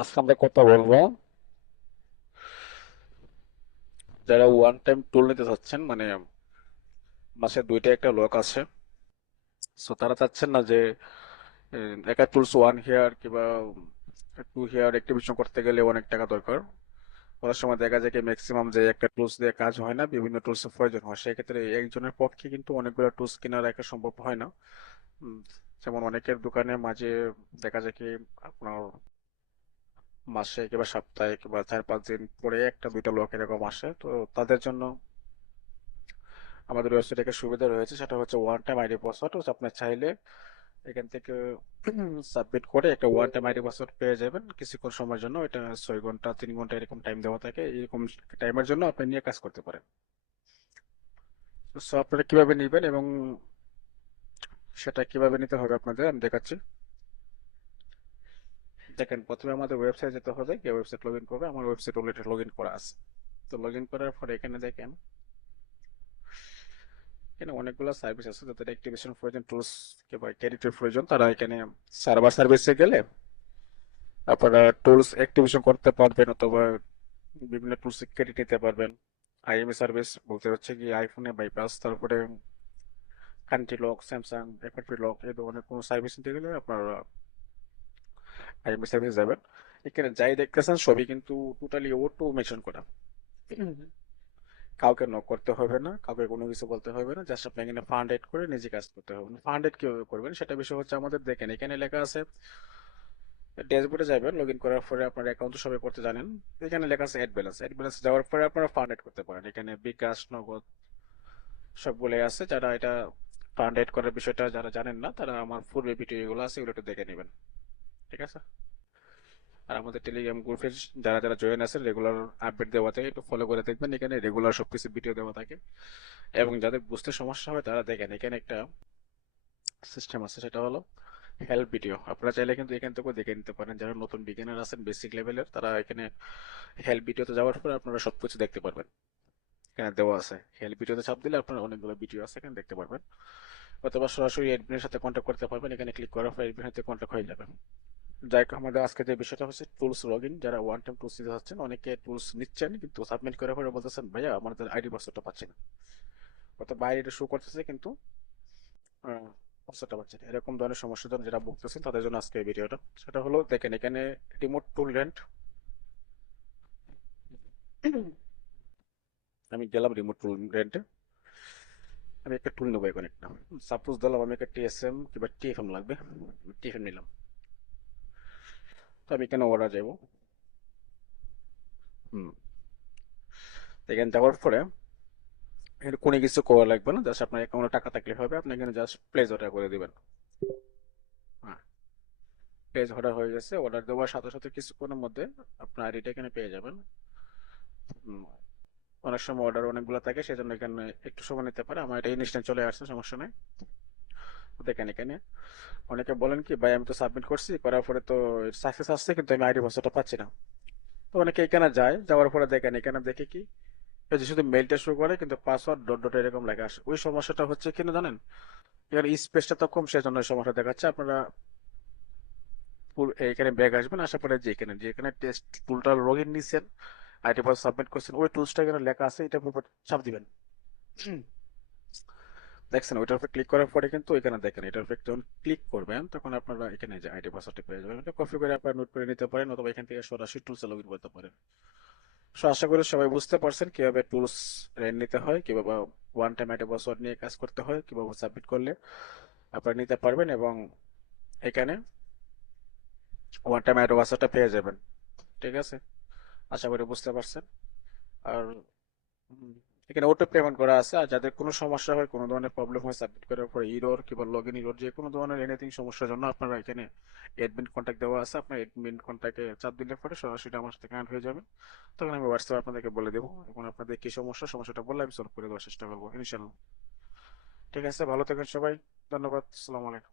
আজকে আমরা কথা বলবো যারা ওয়ান টাইম টুল নিতে চাচ্ছেন, মানে মাসে দুইটা একটা লোক আছে। সো তারা চাচ্ছেন না যে একা টুলস ওয়ান হেয়ার কিংবা টু হেয়ার অ্যাক্টিভেশন করতে গেলে অনেক টাকা দরকার। অনেক সময় দেখা যায় কি ম্যাক্সিমাম যে একটা টুলস দিয়ে কাজ হয় না, বিভিন্ন টুলস এর প্রয়োজন হয়। সেক্ষেত্রে একজনের পক্ষে কিন্তু অনেকগুলো টুলস কেনা রাখা সম্ভব হয় না। উম, যেমন অনেকের দোকানে মাঝে দেখা যায় কি আপনার মাসে কিংবা সপ্তাহে কিংবা 4-5 দিন পরে একটা দুইটা লোক এরকম আসে। তো তাদের জন্য আমাদের ওয়েবসাইটে একটা সুবিধা রয়েছে, সেটা হচ্ছে ওয়ান টাইম আইডি পাসওয়ার্ড। আপনি চাইলে এখান থেকে সাবমিট করে একটা ওয়ান টাইম আইডি পাসওয়ার্ড পেয়ে যাবেন কিছুক্ষণ সময়ের জন্য। এটা 6 ঘন্টা 3 ঘন্টা এরকম টাইম দেওয়া থাকে। এরকম টাইমের জন্য আপনি নিয়ে কাজ করতে পারেন। সো আপনারা কিভাবে নেবেন এবং সেটা কিভাবে নিতে হবে আপনাদের আমি দেখাচ্ছি। দেখেন, প্রথমে আমাদের ওয়েবসাইট যেতে হবে, গিয়ে ওয়েবসাইট লগ ইন করবে। আমার ওয়েবসাইট অলরেডি লগ ইন করা আছে। তো লগ ইন করার পরে এখানে দেখেন, এখানে অনেকগুলো সার্ভিস আছে যাদের অ্যাক্টিভেশন প্রয়োজন, টুলস কিংবা ক্রেডিটের প্রয়োজন। তারা এখানে সার্ভার সার্ভিসে গেলে আপনারা টুলস অ্যাক্টিভেশন করতে পারবেন, অথবা বিভিন্ন টুলস ক্রেডিট নিতে পারবেন। আইএমএ সার্ভিস বলতে হচ্ছে কি আইফোনে বাইপাস, তারপরে কান্ট্রি লক, স্যামসাং এফএনপি লক, এই ধরনের কোনো সার্ভিস নিতে গেলে আপনারা আইএমএ সার্ভিস যাবেন। এখানে যাই দেখতেছেন সবই কিন্তু টোটালি অটোমেশন করা। কাউকে নক করতে হবে না, কাউকে কোনো কিছু বলতে হবে না, জাস্ট আপনি এখানে ফান্ড এড করে নিজে কাজ করতে হবে। ফান্ড এড কিভাবে করবেন সেটা বিষয় হচ্ছে আমাদের, দেখেন এখানে লেখা আছে ড্যাশবোর্ডে যাবেন, লগ ইন করার পরে আপনার অ্যাকাউন্ট সবাই করতে জানেন। এখানে লেখা আছে অ্যাড ব্যালেন্স। অ্যাড ব্যালেন্স যাওয়ার পরে আপনারা ফান্ড এড করতে পারেন। এখানে বিকাশ, নগদ সবগুলোই আছে। যারা এটা ফান্ড এড করার বিষয়টা যারা জানেন না, তারা আমার পূর্বে ভিডিও এগুলো আছে, এগুলো একটু দেখে নেবেন। ঠিক আছে। আর আমাদের টেলিগ্রাম গ্রুপে যারা যারা জয়েন আছেন, রেগুলার আপডেট দেওয়া থাকে, একটু ফলো করে দেখবেন। এখানে রেগুলার সবকিছু ভিডিও দেওয়া থাকে। এবং যাদের বুঝতে সমস্যা হয় তারা দেখেন এখানে একটা সিস্টেম আছে, সেটা হলো হেল্প ভিডিও। আপনারা চাইলে কিন্তু এখান থেকে দেখে নিতে পারেন। যারা নতুন বিগিনার আছেন বেসিক লেভেলের, তারা এখানে হেল্প ভিডিওতে যাওয়ার পরে আপনারা সবকিছু দেখতে পারবেন। এখানে দেওয়া আছে, হেল্প ভিডিওতে চাপ দিলে আপনারা অনেকগুলো ভিডিও আছে এখানে দেখতে পারবেন। অথবা সরাসরি অ্যাডমিনের সাথে কন্ট্যাক্ট করতে পারবেন। এখানে ক্লিক করার পর অ্যাডমিনের সাথে কন্ট্যাক্ট হয়ে যাবে। যাই হোক, আমাদের আজকে যে বিষয়টা হচ্ছে টুলস লগ ইন। যারা ওয়ান টাইম টুলস নিতে চাচ্ছেন, অনেকে টুলস নিচ্ছেন কিন্তু সাবমিট করার পরে বলতেছেন ভাইয়া আমাদের আইডি পাসওয়ার্ডটা পাচ্ছি না, অথবা আইডিটা শো করতেছে কিন্তু পাসওয়ার্ডটা পাচ্ছি না। এরকম ধরনের সমস্যার জন্য যারা ভুগতেছেন তাদের জন্য আজকে এই ভিডিওটা। সেটা হলো দেখেন এখানে রিমোট টুল রেন্ট। আমি গেলাম রিমোট টুল রেন্টে। আমি একটা টুল নেবো এখন একটা। সাপোজ ধরলাম আমি একটা টিএসএম কিংবা টিএফএম লাগবে, টিএফএম নিলাম। তো আমি এখানে অর্ডার যাবো। হুম। তো এখানে যাওয়ার পরে এখানে কোনো কিছু করা লাগবে না, জাস্ট আপনার অ্যাকাউন্টে টাকা থাকলে হবে। আপনি এখানে জাস্ট প্লেস অর্ডার করে দিবেন। হ্যাঁ, প্লেস অর্ডার হয়ে গেছে। অর্ডার দেওয়ার সাথে সাথে কিছুক্ষণের মধ্যে আপনার আইডিটা এখানে পেয়ে যাবেন। হুম, অনেক সময় অর্ডার অনেকগুলো থাকে, সেজন্য এখানে একটু সময় নিতে পারে। আমার এটা ইনস্ট্যান্ট চলে আসছে, সমস্যা নেই। দেখেন এখানে অনেকে বলেন কি ভাই আমি তো সাবমিট করছি, করার পরে তো সাকসেস আসছে কিন্তু আমি আইডি পাসওয়ার্ডটা পাচ্ছি না। তো অনেকে এখানে যায়, যাওয়ার পরে দেখেন এখানে দেখে কি এই যে শুধু মেলটা শুরু করে কিন্তু পাসওয়ার্ড ডট ডট এরকম লেখা আসে। ওই সমস্যাটা হচ্ছে কিনা জানেন, এখানে স্পেসটা তো কম, সেজন্য এই সমস্যা দেখাচ্ছে। আপনারা এখানে ব্যাগ আসবেন, আসার পরে যে এখানে টেস্ট টুলটা লগ ইন নিচ্ছেন, আইডি পাসওয়ার্ড সাবমিট করছেন, ওই টুলসটা এখানে লেখা আছে, এটার উপর চাপ দিবেন। দেখছেন, ওইটার উপর ক্লিক করার পরে কিন্তু এখানে দেখেন এটার উপর যখন ক্লিক করবেন তখন আপনারা এখানে যে আইডি পাসওয়ার্ডটা পেয়ে যাবেন। এটা কপি করে আপনারা নোট করে নিতে পারেন, অথবা এখান থেকে সরাসরি টুলসে লগ ইন করতে পারেন। সো আশা করি সবাই বুঝতে পারছেন কিভাবে টুলস রেন্ট নিতে হয়, কিভাবে ওয়ান টাইম আইডি পাসওয়ার্ড নিয়ে কাজ করতে হয়, কিভাবে সাবমিট করলে আপনারা নিতে পারবেন, এবং এখানে ওয়ান টাইম আইডি পাসওয়ার্ডটা পেয়ে যাবেন। ঠিক আছে, আশা করি বুঝতে পারছেন। আর হুম, এখানে অটো পেমেন্ট করা আছে। আর যাদের কোনো সমস্যা হয়, কোনো ধরনের প্রবলেম হয় সাবমিট করার পরে, ইরর কিংবা লগ ইন ইরর, যে কোনো ধরনের এনিথিং সমস্যার জন্য আপনারা এখানে অ্যাডমিন কন্ট্যাক্ট দেওয়া আছে। আপনার অ্যাডমিন কন্ট্যাক্টে চাপ দিলে পরে সরাসরি আমার সাথে কানেক্ট হয়ে যাবে। তখন আমি হোয়াটসঅ্যাপে আপনাদেরকে বলে দেবো, এখন আপনাদের কি সমস্যা, সমস্যাটা বললে আমি সলভ করে দেওয়ার চেষ্টা করবো ইনশাল্লাহ। ঠিক আছে, ভালো থাকেন সবাই। ধন্যবাদ। আসসালামু আলাইকুম।